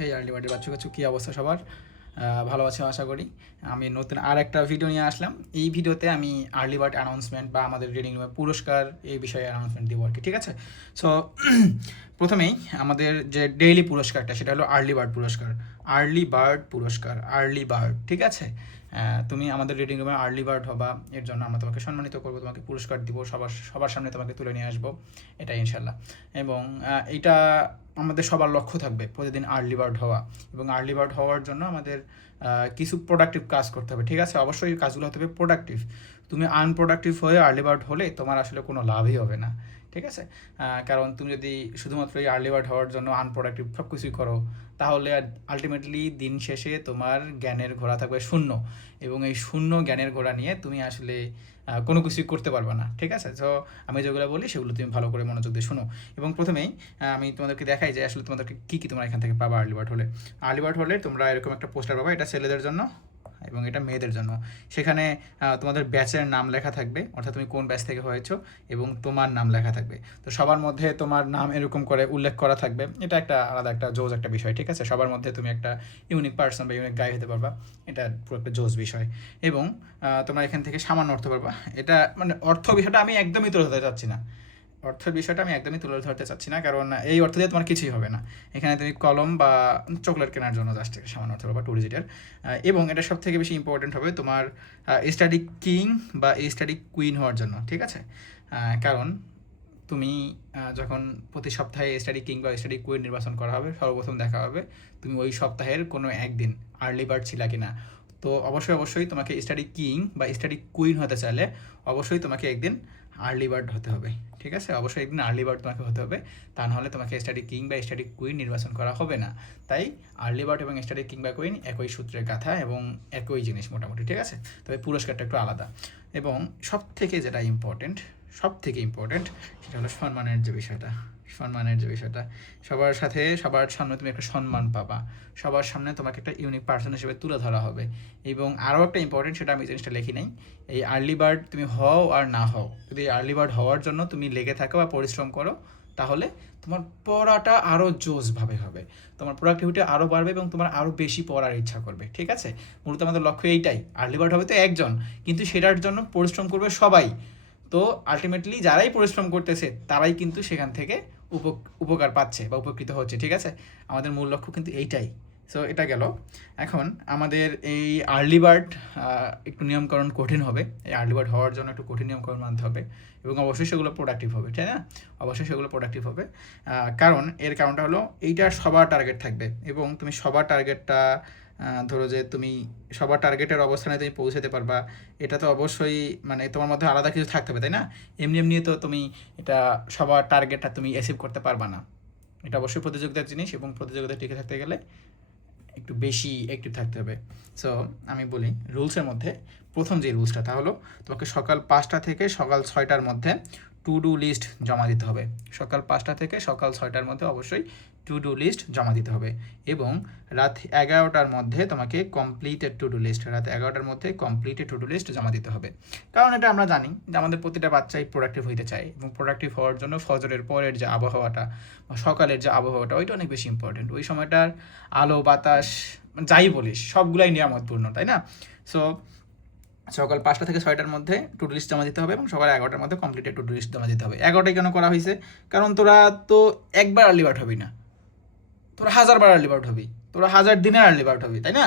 হেই early বার্ডের Bachchu কাচ্চু কী অবস্থা সবার? ভালো আছে আশা করি। আমি নতুন আর একটা ভিডিও নিয়ে আসলাম। এই ভিডিওতে আমি আর্লি বার্ড অ্যানাউন্সমেন্ট বা আমাদের রিডিং রুমের পুরস্কার এই বিষয়ে অ্যানাউন্সমেন্ট দিব আর কি, ঠিক আছে? সো প্রথমেই আমাদের যে ডেইলি পুরস্কারটা সেটা হলো আর্লি বার্ড পুরস্কার। আর্লি বার্ড, ঠিক আছে? তুমি আমাদের রিডিং রুমে আর্লি বার্ড হবা, এর জন্য আমরা তোমাকে সম্মানিত করবো, তোমাকে পুরস্কার দিব, সবার সামনে তোমাকে তুলে নিয়ে আসবো, এটাই ইনশাল্লাহ। এবং এইটা আমাদের সবার লক্ষ্য থাকবে প্রতিদিন আর্লি বার্ড হওয়া। এবং আর্লি বার্ড হওয়ার জন্য আমাদের কিছু প্রোডাক্টিভ কাজ করতে হবে, ঠিক আছে? অবশ্যই কাজগুলো হতে হবে প্রোডাক্টিভ। তুমি আনপ্রোডাক্টিভ হয়ে আর্লি বার্ড হলে তোমার আসলে কোনো লাভই হবে না, ঠিক আছে? কারণ তুমি যদি শুধুমাত্র এই আর্লি বার্ড হওয়ার জন্য আনপ্রোডাক্টিভ সব কিছুই করো, তাহলে আলটিমেটলি দিন শেষে তোমার জ্ঞানের ঘোড়া থাকবে শূন্য। এবং এই শূন্য জ্ঞানের ঘোড়া নিয়ে তুমি আসলে কোনো কিছুই করতে পারবে না, ঠিক আছে? তো আমি যেগুলো বলি সেগুলো তুমি ভালো করে মনোযোগ দিয়ে শোনো। এবং প্রথমেই আমি তোমাদেরকে দেখাই যে আসলে তোমাদেরকে কী তোমরা এখান থেকে পাবা আর্লি বার্ড হলে তোমরা এরকম একটা পোস্টার পাবা, এটা ছেলেদের জন্য এবং এটা মেয়েদের জন্য। সেখানে তোমাদের ব্যাচের নাম লেখা থাকবে, অর্থাৎ তুমি কোন ব্যাচ থেকে হয়েছো, এবং তোমার নাম লেখা থাকবে। তো সবার মধ্যে তোমার নাম এরকম করে উল্লেখ করা থাকবে। এটা একটা আলাদা একটা জোজ একটা বিষয়, ঠিক আছে? সবার মধ্যে তুমি একটা ইউনিক পার্সন বা ইউনিক গাই হতে পারবা, এটা পুরো একটা জোজ বিষয়। এবং তোমরা এখান থেকে সামান্য অর্থ পারবা। এটা মানে অর্থ বিষয়টা আমি একদমই তুলে ধরতে চাচ্ছি না, অর্থের বিষয়টা আমি একদমই তুলে ধরতে চাচ্ছি না, কারণ এই অর্থ দিয়ে তোমার কিছুই হবে না। এখানে তুমি কলম বা চকলেট কেনার জন্য জাস্ট সামান্য অর্থ বা ট্যুরিস্টের। এবং এটা সব থেকে বেশি ইম্পর্টেন্ট হবে তোমার স্টাডি কিং বা স্টাডি কুইন হওয়ার জন্য, ঠিক আছে? কারণ তুমি যখন প্রতি সপ্তাহে স্টাডি কিং বা স্টাডি কুইন নির্বাচন করা হবে, সর্বপ্রথম দেখা হবে তুমি ওই সপ্তাহের কোনো একদিন আর্লি বার্ড ছিলা কিনা। তো অবশ্যই তোমাকে স্টাডি কিং বা স্টাডি কুইন হতে চাইলে অবশ্যই তোমাকে একদিন আর্লি বার্ড হতে হবে, ঠিক আছে? অবশ্যই একদিন আর্লি বার্ড তোমাকে হতে হবে, তা নাহলে তোমাকে স্টাডি কিং বা স্টাডি কুইন নির্বাচন করা হবে না। তাই আর্লি বার্ড এবং স্টাডি কিং বা কুইন একই সূত্রের গাথা এবং একই জিনিস মোটামুটি, ঠিক আছে? তবে পুরস্কারটা একটু আলাদা। এবং সব থেকে যেটা ইম্পর্টেন্ট সেটা হলো সম্মানের যে বিষয়টা। সবার সাথে সবার সামনে তুমি একটা সম্মান পাবা, সবার সামনে তোমাকে একটা ইউনিক পার্সন হিসেবে তুলে ধরা হবে। এবং আরও একটা ইম্পর্টেন্ট, সেটা আমি জিনিসটা লিখি নাই, এই আর্লি বার্ড তুমি হও আর না হও, যদি আর্লি বার্ড হওয়ার জন্য তুমি লেগে থাকো বা পরিশ্রম করো, তাহলে তোমার পড়াটা আরও জোশভাবে হবে, তোমার প্রোডাক্টিভিটি আরও বাড়বে এবং তোমার আরও বেশি পড়ার ইচ্ছা করবে, ঠিক আছে? মূলত আমাদের লক্ষ্য এইটাই, আর্লি বার্ড হবে তো একজন, কিন্তু সেটার জন্য পরিশ্রম করবে সবাই। তো আলটিমেটলি যারাই পরিশ্রম করতেছে তারাই কিন্তু সেখান থেকে উপকার পাচ্ছে বা উপকৃত হচ্ছে, ঠিক আছে? আমাদের মূল লক্ষ্য কিন্তু এইটাই। সো এটা গেল। এখন আমাদের এই আর্লি বার্ড একটু নিয়মকরণ কঠিন হবে, এই আর্লি বার্ড হওয়ার জন্য একটু কঠিন নিয়মকরণ মানতে হবে, এবং অবশ্যই সেগুলো প্রোডাক্টিভ হবে, ঠিক না? অবশ্যই সেগুলো প্রোডাক্টিভ হবে। কারণ এর কারণটা হলো এইটা সবার টার্গেট থাকবে, এবং তুমি সবার টার্গেটটা ধরো যে তুমি সবার টার্গেটের অবস্থানে তুমি পৌঁছাতে পারবা, এটা তো অবশ্যই মানে তোমার মধ্যে আলাদা কিছু থাকতে হবে, তাই না? এমনি তো তুমি এটা সবার টার্গেটটা তুমি অ্যাচিভ করতে পারবা না। এটা অবশ্যই প্রতিযোগিতার জিনিস, এবং প্রতিযোগিতায় টিকে থাকতে গেলে একটু বেশি অ্যাক্টিভ থাকতে হবে। সো আমি বলি রুলসের মধ্যে প্রথম যে রুলসটা, তা হলো তোমাকে সকাল 5টা থেকে সকাল 6টার মধ্যে টু ডু লিস্ট জমা দিতে হবে। সকাল 5টা থেকে সকাল 6টার মধ্যে অবশ্যই টু ডু লিস্ট জমা দিতে হবে। এবং রাত 11টার মধ্যে তোমাকে কমপ্লিটেড টু ডু লিস্ট জমা দিতে হবে। কারণ এটা আমরা জানি যে আমাদের প্রতিটা বাচ্চাই প্রোডাক্টিভ হইতে চায়, এবং প্রোডাক্টিভ হওয়ার জন্য ফজরের পরের যে আবহাওয়াটা বা সকালের যে আবহাওয়াটা, ওইটা অনেক বেশি ইম্পর্টেন্ট। ওই সময়টার আলো বাতাস যাই বলিস সবগুলাই নিয়ামতপূর্ণ, তাই না? সো সকাল 5টা থেকে 6টার মধ্যে টু ডু লিস্ট জমা দিতে হবে, এবং সকাল 11টার মধ্যে কমপ্লিটেড টু ডু লিস্ট জমা দিতে হবে। 11টায় কেন করা হয়েছে? কারণ তোরা তো একবার আর্লি বার্ড হবি না, তোরা 1000বার আর্লি বার্ড হবি, তোরা 1000 দিনের আর্লি বার্ড হবি, তাই না?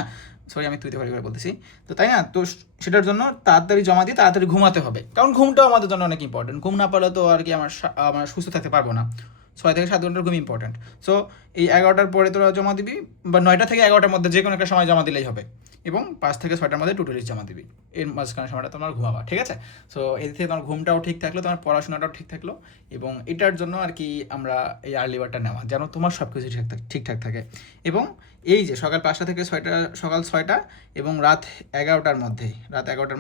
সরি আমি তুইতে করে বলতেছি। তো তাই না? তো সেটার জন্য তাড়াতাড়ি জমা দিয়ে তাড়াতাড়ি ঘুমাতে হবে, কারণ ঘুমটাও আমাদের জন্য অনেক ইম্পর্টেন্ট। ঘুম না পেলে তো আর কি আমার সুস্থ থাকতে পারবো না। 6 থেকে 7 ঘন্টার ঘুম ইম্পর্টেন্ট। সো এই 11টার পরে তোরা জমা দিবি, বা 9টা থেকে 11টার মধ্যে যে কোনো একটা সময় জমা দিলেই হবে। এবং 5 থেকে 6টার মধ্যে টু ডু লিস্ট জমা দিবি, এর মাঝখানে সময়টা তোমার ঘুমাবা, ঠিক আছে? সো এর থেকে তোমার ঘুমটাও ঠিক থাকলো, তোমার পড়াশোনাটাও ঠিক থাকলো, এবং এটার জন্য আর কি আমরা এই আর্লি বার্ডটা নেওয়া, যেন তোমার সব কিছু ঠিকঠাক থাকে। এবং এই যে সকাল 5টা থেকে 6টা, সকাল 6টা এবং রাত 11টার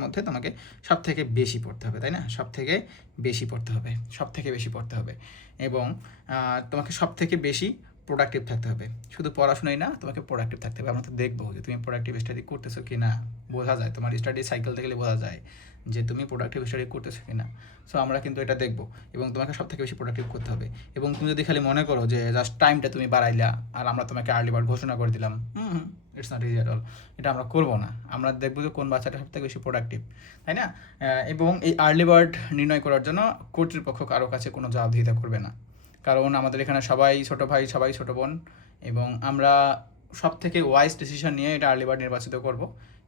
মধ্যে তোমাকে সব থেকে বেশি পড়তে হবে, তাই না? সব থেকে বেশি পড়তে হবে। এবং তোমাকে সব থেকে বেশি প্রোডাক্টিভ থাকতে হবে। শুধু পড়াশোনাই না, তোমাকে প্রোডাক্টিভ থাকতে হবে। আমরা তো দেখবো যে তুমি প্রোডাক্টিভ স্টাডি করতেছো কি না, বোঝা যায়। তোমার স্টাডি সাইকেল দেখলে বোঝা যায় যে তুমি প্রোডাক্টিভ স্টাডি করতেছো কি না। সো আমরা কিন্তু এটা দেখবো, এবং তোমাকে সব থেকে বেশি প্রোডাক্টিভ করতে হবে। এবং তুমি যদি খালি মনে করো যে জাস্ট টাইমটা তুমি বাড়াইলা আর আমরা তোমাকে আর্লি বার্ড ঘোষণা করে দিলাম, it's not easy at all. এটা আমরা করবো না। আমরা দেখবো যে কোন বাচ্চাটা সব থেকে বেশি প্রোডাক্টিভ, তাই না? এবং এই আর্লি বার্ড নির্ণয় করার জন্য কর্তৃপক্ষ কারো কাছে কোনো জবাবদিহিতা করবে না, কারণ আমাদের এখানে সবাই ছোট ভাই, সবাই ছোট বোন, এবং আমরা সব থেকে ওয়াইজ ডিসিশন নিয়ে এটা আর্লি বার্ড নির্বাচিত করব।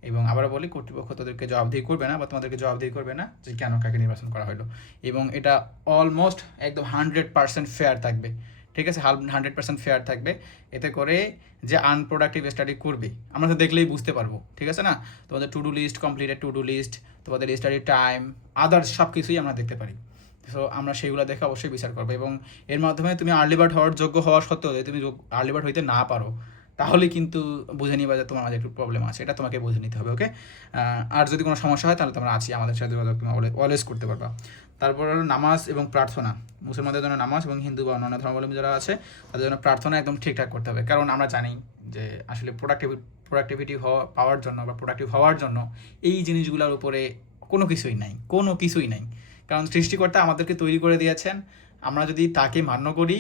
এবং আবারও বলি, কর্তৃপক্ষ তাদেরকে জবাবদিহি করবে না বা তোমাদেরকে জবাবদিহি করবে না যে কেন কাকে নির্বাচন করা হলো। এবং এটা অলমোস্ট একদম 100% ফেয়ার থাকবে, ঠিক আছে? 100% ফেয়ার থাকবে। এতে করে যে আনপ্রোডাক্টিভ স্টাডি করবে আমরা তো দেখলেই বুঝতে পারবো, ঠিক আছে না? তোমাদের to do list, completed to do list, তোমাদের স্টাডি টাইম, আদার্স সব কিছুই আমরা দেখতে পারি। সো আমরা সেইগুলো দেখে অবশ্যই বিচার করবো। এবং এর মাধ্যমে তুমি আর্লি বার্ড হওয়ার যোগ্য হওয়া সত্ত্বেও যদি তুমি আর্লি বার্ড হইতে না পারো, তাহলে কিন্তু বুঝে নিবা যে তোমার মাঝে একটু প্রবলেম আছে, এটা তোমাকে বুঝে নিতে হবে, ওকে? আর যদি কোনো সমস্যা হয় তাহলে তোমরা আছি, আমাদের সাথে যোগাযোগ তুমি অলওয়েজ করতে পারবা। তারপর হলো নামাজ এবং প্রার্থনা। মুসলমানদের জন্য নামাজ, এবং হিন্দু বা অন্যান্য ধর্মাবলম্বী যারা আছে তাদের জন্য প্রার্থনা একদম ঠিকঠাক করতে হবে। কারণ আমরা জানি যে আসলে প্রোডাক্টিভিটি পাওয়ার জন্য বা প্রোডাক্টিভ হওয়ার জন্য এই জিনিসগুলোর উপরে কোনো কিছুই নাই। কারণ সৃষ্টিকর্তা আমাদেরকে তৈরি করে দিয়েছেন, আমরা যদি তাকে মান্য করি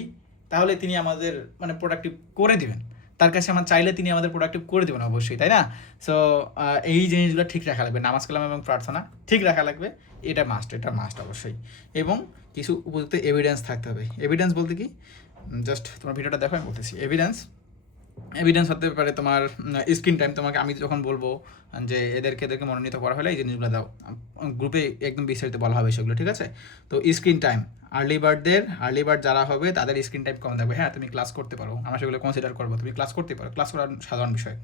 তাহলে তিনি আমাদের মানে প্রোডাক্টিভ করে দিবেন। তার কাছে আমরা চাইলে তিনি আমাদের প্রোডাক্টিভ করে দেবেন অবশ্যই, তাই না? সো এই জিনিসগুলো ঠিক রাখা লাগবে, নামাজ কালাম এবং প্রার্থনা ঠিক রাখা লাগবে। এটা মাস্ট অবশ্যই। এবং কিছু উপযুক্ত এভিডেন্স থাকতে হবে। এভিডেন্স বলতে কি, জাস্ট তোমার ভিডিওটা দেখো, আমি বলতেছি। এভিডেন্স হতে পারে তোমার স্ক্রিন টাইম। তোমাকে আমি যখন বলবো যে এদেরকে মনোনীত করা হলে এই জিনিসগুলো দাও, গ্রুপে একদম বিস্তারিত বলা হবে সেগুলো, ঠিক আছে? তো স্ক্রিন টাইম, আর্লি বার্ড যারা হবে তাদের স্ক্রিন টাইম কম থাকবে। হ্যাঁ, তুমি ক্লাস করতে পারো, আমরা সেগুলো কনসিডার করবো। তুমি ক্লাস করতেই পারো, ক্লাস করার সাধারণ বিষয়,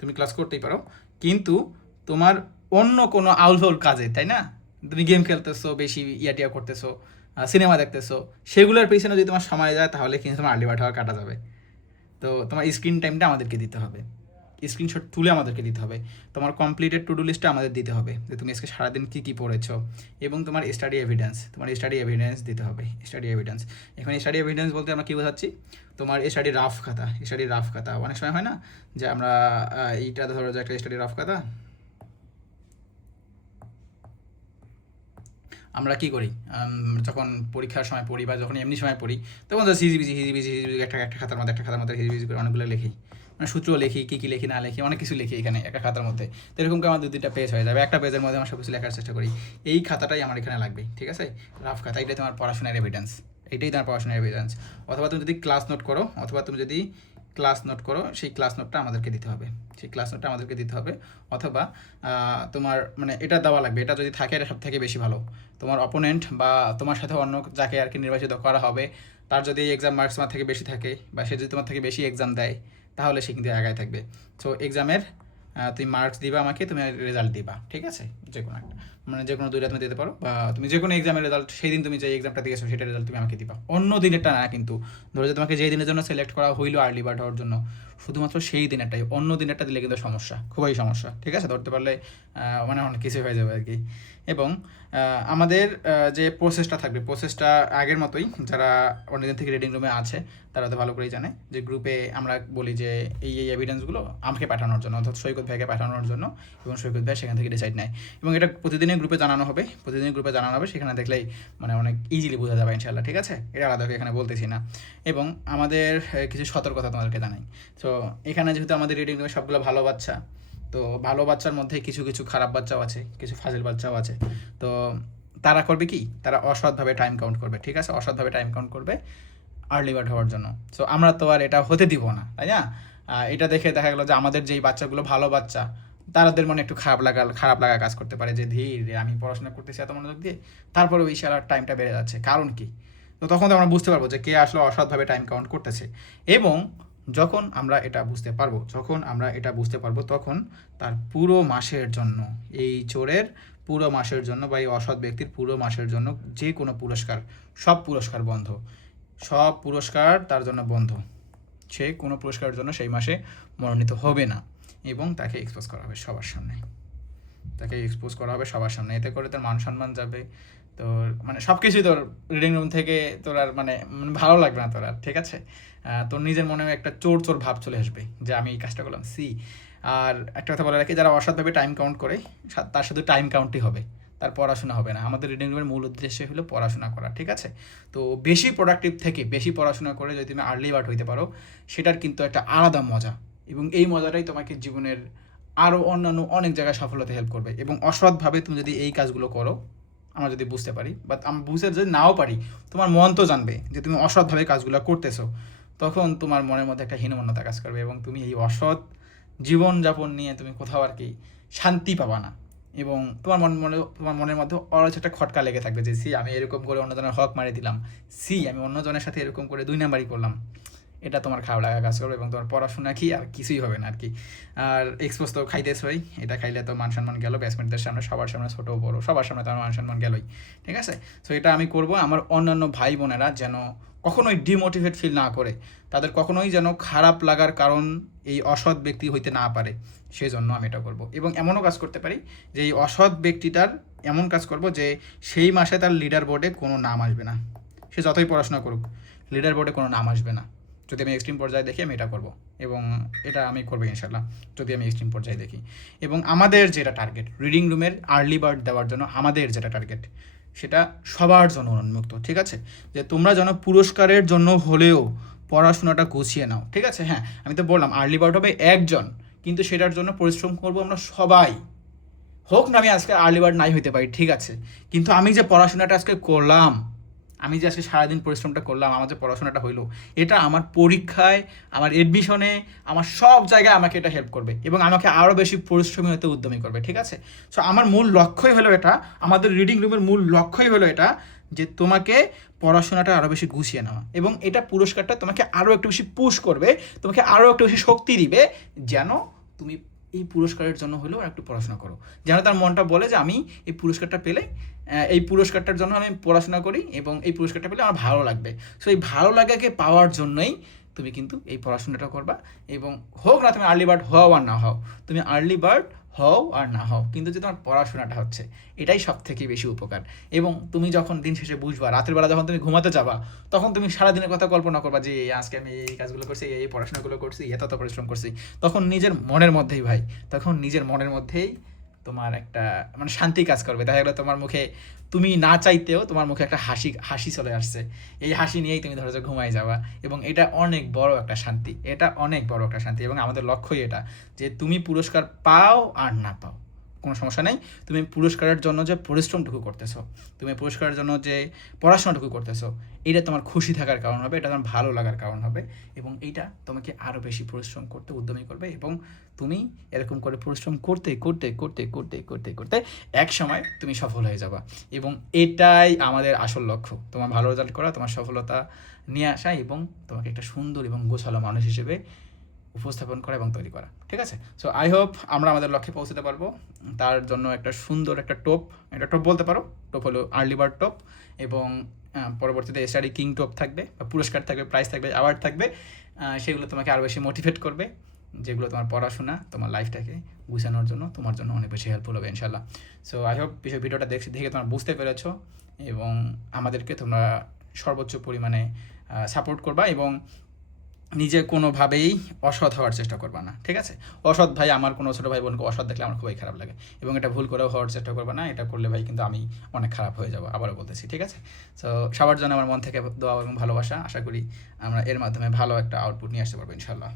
তুমি ক্লাস করতেই পারো। কিন্তু তোমার অন্য কোনো আউলফাউল কাজে, তাই না, তুমি গেম খেলতেছো, বেশি ইয়াটিয়া করতেছো, সিনেমা দেখতেছো, সেগুলোর পিছনে যদি তোমার সময় যায় তাহলে কিন্তু তোমার আর্লি বার্ড হওয়া কাটা যাবে। তো তোমার স্ক্রিন টাইমটা আমাদেরকে দিতে হবে, স্ক্রিনশট তুলে আমাদেরকে দিতে হবে। তোমার কমপ্লিটেড টু ডু লিস্টটা আমাদের দিতে হবে যে তুমি আজকে সারাদিন কী কী পড়েছো, এবং তোমার স্টাডি এভিডেন্স দিতে হবে। এখানে স্টাডি এভিডেন্স বলতে আমরা কী বোঝাচ্ছি, তোমার স্টাডি রাফ খাতা। অনেক সময় হয় না যে আমরা এইটা ধরো যে একটা স্টাডি রাফ খাতা, আমরা কী করি যখন পরীক্ষার সময় পড়ি বা যখন এমনি সময় পড়ি, তখন তো হিজিবিজি একটা খাতার মধ্যে হিজিবিজি করে অনেকগুলো লিখি, মানে সূত্র লিখি, কী লিখি না লিখি, অনেক কিছু লিখি এখানে একটা খাতার মধ্যে। তো এরকম করে আমার 2-3টা পেজ হয়ে যাবে, একটা পেজের মধ্যে আমরা সব কিছু লেখার চেষ্টা করি। এই খাতাটাই আমার এখানে লাগবে, ঠিক আছে? রাফ খাতা, এটাই তোমার পড়াশোনার এভিডেন্স। অথবা তুমি যদি ক্লাস নোট করো, সেই ক্লাস নোটটা আমাদেরকে দিতে হবে। অথবা তোমার মানে এটা দেওয়া লাগবে, এটা যদি থাকে এটা সব থেকে বেশি ভালো। তোমার অপোনেন্ট বা তোমার সাথে অন্য যাকে আর কি নির্বাচিত করা হবে, তার যদি এক্সাম মার্কস তোমার থেকে বেশি থাকে বা সে যদি তোমার থেকে বেশি এক্সাম দেয়, তাহলে সে কিন্তু আগায় থাকবে। সো এক্সামের তুমি মার্কস দিবা আমাকে, তুমি রেজাল্ট দিবা, ঠিক আছে? যে কোনো একটা, মানে যে কোনো 2টা তুমি দিতে পারো, বা তুমি যে কোনো এক্সামের রেজাল্ট সেই দিন তুমি যে এক্সামটা দিয়েছো সেটার রেজাল্ট তুমি আমাকে দিবা, অন্য দিনেরটা না। কিন্তু ধরো যে তোমাকে যেই দিনের জন্য সিলেক্ট করা হইলো আর্লি বার্ড হওয়ার জন্য, শুধুমাত্র সেই দিনেরটাই, অন্য দিনেরটা দিলে কিন্তু খুবই সমস্যা, ঠিক আছে? ধরতে পারলে মানে অনেক কিছু হয়ে যাবে আর কি। এবং আমাদের যে প্রসেসটা আগের মতোই, যারা অনেকদিন থেকে রিডিং রুমে আছে তারা তো ভালো করেই জানে যে গ্রুপে আমরা বলি যে এই এভিডেন্সগুলো আমাকে পাঠানোর জন্য, অর্থাৎ সৈকত ভাইকে পাঠানোর জন্য, এবং সৈকত ভাই সেখান থেকে ডিসাইড নেয়। এবং এটা প্রতিদিনই গ্রুপে জানানো হবে, সেখানে দেখলেই মানে অনেক ইজিলি বোঝা যাবে ইনশাল্লাহ, ঠিক আছে? এটা আলাদা এখানে বলতেছি না। এবং আমাদের কিছু সতর্কতা তোমাদেরকে জানাই। তো এখানে যেহেতু আমাদের রিডিং রুমে সবগুলো ভালো বাচ্চা, তো ভালো বাচ্চার মধ্যে কিছু খারাপ বাচ্চাও আছে, কিছু ফাজিল বাচ্চাও আছে। তো তারা করবে কি, তারা অসৎভাবে টাইম কাউন্ট করবে, ঠিক আছে? আর্লি বার্ড হওয়ার জন্য। সো আমরা তো আর এটা হতে দিব না, তাই না? এটা দেখে দেখা গেলো যে আমাদের যেই বাচ্চাগুলো ভালো বাচ্চা, তাদের মনে একটু খারাপ লাগা কাজ করতে পারে যে ধীরে আমি পড়াশোনা করতেছি এত মনোযোগ দিয়ে, তারপরে ওই সারার টাইমটা বেড়ে যাচ্ছে, কারণ কি? তো তখন তো আমরা বুঝতে পারবো যে কে আসলে অসৎভাবে টাইম কাউন্ট করতেছে। এবং যখন আমরা এটা বুঝতে পারবো তখন তার পুরো মাসের জন্য, এই চোরের পুরো মাসের জন্য বা এই অসৎ ব্যক্তির পুরো মাসের জন্য যে কোনো সব পুরস্কার তার জন্য বন্ধ। সে কোনো পুরস্কারের জন্য সেই মাসে মনোনীত হবে না, এবং তাকে এক্সপোজ করা হবে সবার সামনে। এতে করে তার মান সম্মান যাবে, তোর মানে সব কিছুই তোর রিডিং রুম থেকে তোর আর মানে ভালো লাগবে না তোর আর, ঠিক আছে? তোর নিজের মনে একটা চোর চোর ভাব চলে আসবে যে আমি এই কাজটা করলাম সি। আর একটা কথা বলে রাখি, যারা অসৎভাবে টাইম কাউন্ট করে তার শুধু টাইম কাউন্টই হবে, তার পড়াশোনা হবে না। আমাদের রিডিং রুমের মূল উদ্দেশ্য হলো পড়াশোনা করা, ঠিক আছে? তো বেশি প্রোডাক্টিভ থেকে বেশি পড়াশোনা করে যদি তুমি আর্লি বার্ড হইতে পারো, সেটার কিন্তু একটা আলাদা মজা, এবং এই মজাটাই তোমাকে জীবনের আরও অন্যান্য অনেক জায়গায় সফল হতে হেল্প করবে। এবং অসৎভাবে তুমি যদি এই কাজগুলো করো, আমরা যদি বুঝতে পারি, বাট আমি বুঝতে যদি নাও পারি, তোমার মন তো জানবে যে তুমি অসৎভাবে কাজগুলো করতেছো, তখন তোমার মনের মধ্যে একটা হীনমন্যতা কাজ করবে, এবং তুমি এই অসৎ জীবনযাপন নিয়ে তুমি কোথাও আর কি শান্তি পাবা না। এবং তোমার মনের মধ্যে অলস একটা খটকা লেগে থাকবে যে সি আমি এরকম করে অন্যজনের হক মারি দিলাম, সি আমি অন্যজনের সাথে এরকম করে 2 নাম্বারই করলাম। এটা তোমার খারাপ লাগা কাজ করবে, এবং তোমার পড়াশোনা কি আর কিছুই হবে না আর কি। আর এক্সপোজ তো খাইতেছই, এটা খাইলে তো মান সম্মান গেল, ব্যাটসম্যানদের সামনে, সবার সামনে, ছোটো বড়ো সবার সামনে তোমার মান সম্মান গেলই, ঠিক আছে? সো এটা আমি করব আমার অন্যান্য ভাই বোনেরা যেন কখনোই ডিমোটিভেট ফিল না করে, তাদের কখনোই যেন খারাপ লাগার কারণ এই অসৎ ব্যক্তি হইতে না পারে, সেই জন্য আমি এটা করব। এবং এমনও কাজ করতে পারি যে এই অসৎ ব্যক্তিটার এমন কাজ করব যে সেই মাসে তার লিডার বোর্ডে কোনো নাম আসবে না, সে যতই পড়াশোনা করুক লিডার বোর্ডে কোনো নাম আসবে না। যদি আমি এক্সট্রিম পর্যায়ে দেখি আমি এটা করব, এবং এটা আমি করবো ইনশাল্লাহ যদি আমি এক্সট্রিম পর্যায়ে দেখি। এবং আমাদের যেটা টার্গেট রিডিং রুমের আর্লি বার্ড দেওয়ার জন্য, আমাদের যেটা টার্গেট সেটা সবার জন্য উন্মুক্ত, ঠিক আছে? যে তোমরা যেন পুরস্কারের জন্য হলেও পড়াশোনাটা গুছিয়ে নাও, ঠিক আছে? হ্যাঁ, আমি তো বললাম আর্লি বার্ড হবে একজন, কিন্তু সেটার জন্য পরিশ্রম করবো আমরা সবাই। হোক না আমি আজকে আর্লি বার্ড নাই হইতে পারি, ঠিক আছে, কিন্তু আমি যে পড়াশোনাটা আজকে করলাম, আমি যে আজকে সারাদিন পরিশ্রমটা করলাম, আমার যে পড়াশোনাটা হইলো, এটা আমার পরীক্ষায়, আমার এডমিশনে, আমার সব জায়গায় আমাকে এটা হেল্প করবে, এবং আমাকে আরও বেশি পরিশ্রমী হতে উদ্যমী করবে, ঠিক আছে? সো আমার মূল লক্ষ্যই হলো এটা, আমাদের রিডিং রুমের মূল লক্ষ্যই হলো এটা, যে তোমাকে পড়াশোনাটা আরও বেশি গুছিয়ে নেওয়া, এবং এটা পুরস্কারটা তোমাকে আরও একটু বেশি পুশ করবে, তোমাকে আরও একটু বেশি শক্তি দিবে, যেন তুমি এই পুরস্কারের জন্য হলেও একটু পড়াশোনা করো, যেন তার মনটা বলে যে আমি এই পুরস্কারটা পেলে, এই পুরস্কারটার জন্য আমি পড়াশোনা করি, এবং এই পুরস্কারটা পেলে আমার ভালো লাগবে। সো এই ভালো লাগাকে পাওয়ার জন্যই তুমি কিন্তু এই পড়াশোনাটা করবা। এবং হোক না তুমি আর্লি বার্ড হও আর না হও, তুমি আর্লি বার্ড হও আর না হও, কিন্তু যে তোমার পড়াশোনাটা হচ্ছে, এটাই সব থেকে বেশি উপকার। এবং তুমি যখন দিন শেষে বুঝবা, রাতের বেলা যখন তুমি ঘুমাতে যাবা, তখন তুমি সারাদিনের কথা কল্পনা করবা যে আজকে আমি এই কাজগুলো করছি, এই পড়াশোনাগুলো করছি, এত পরিশ্রম করছি, তখন নিজের মনের মধ্যেই ভাই, তখন নিজের মনের মধ্যেই তোমার একটা মানে শান্তি কাজ করবে। দেখা গেলো তোমার মুখে, তুমি না চাইতেও তোমার মুখে একটা হাসি চলে আসছে, এই হাসি নিয়েই তুমি ধরো যে ঘুমাই যাবা, এবং এটা অনেক বড় একটা শান্তি, এটা অনেক বড় একটা শান্তি। এবং আমাদের লক্ষ্যই এটা, যে তুমি পুরস্কার পাও আর না পাও কোনো সমস্যা নেই, তুমি পুরস্কারের জন্য যে পরিশ্রমটুকু করতেছো, তুমি পুরস্কারের জন্য যে পড়াশোনাটুকু করতেছো, এটা তোমার খুশি থাকার কারণ হবে, এটা তোমার ভালো লাগার কারণ হবে, এবং এইটা তোমাকে আরও বেশি পরিশ্রম করতে উদ্যমী করবে। এবং তুমি এরকম করে পরিশ্রম করতে করতে করতে করতে করতে করতে এক সময় তুমি সফল হয়ে যাবা। এবং এটাই আমাদের আসল লক্ষ্য, তোমার ভালো রেজাল্ট করা, তোমার সফলতা নিয়ে আসা, এবং তোমাকে একটা সুন্দর এবং গোছালো মানুষ হিসেবে উপস্থাপন করা এবং তৈরি করা, ঠিক আছে? সো আই হোপ আমরা আমাদের লক্ষ্যে পৌঁছতে পারবো। তার জন্য একটা সুন্দর একটা টোপ বলতে পারো, টোপ হলো আর্লি বার্ড টোপ, এবং পরবর্তীতে এসআরই কিং টোপ থাকবে, বা পুরস্কার থাকবে, প্রাইজ থাকবে, অ্যাওয়ার্ড থাকবে, সেগুলো তোমাকে আরও বেশি মোটিভেট করবে, যেগুলো তোমার পড়াশোনা, তোমার লাইফটাকে গুছানোর জন্য তোমার জন্য অনেক বেশি হেল্পফুল হবে ইনশাল্লাহ। সো আই হোপ ভিডিওটা দেখে তোমরা বুঝতে পেরেছো, এবং আমাদেরকে তোমরা সর্বোচ্চ পরিমাণে সাপোর্ট করবা, এবং নিজে কোনোভাবেই অসৎ হওয়ার চেষ্টা করবা না, ঠিক আছে? অসৎ ভাই, আমার কোনো ছোটো ভাই বোনকে অসৎ দেখলে আমার খুবই খারাপ লাগে, এবং এটা ভুল করেও হওয়ার চেষ্টা করবা না, এটা করলে ভাই কিন্তু আমি অনেক খারাপ হয়ে যাবো, আবারও বলতেছি, ঠিক আছে? সো সবার জন্য আমার মন থেকে দোয়া এবং ভালোবাসা, আশা করি আমরা এর মাধ্যমে ভালো একটা আউটপুট নিয়ে আসতে পারবো ইনশাল্লাহ।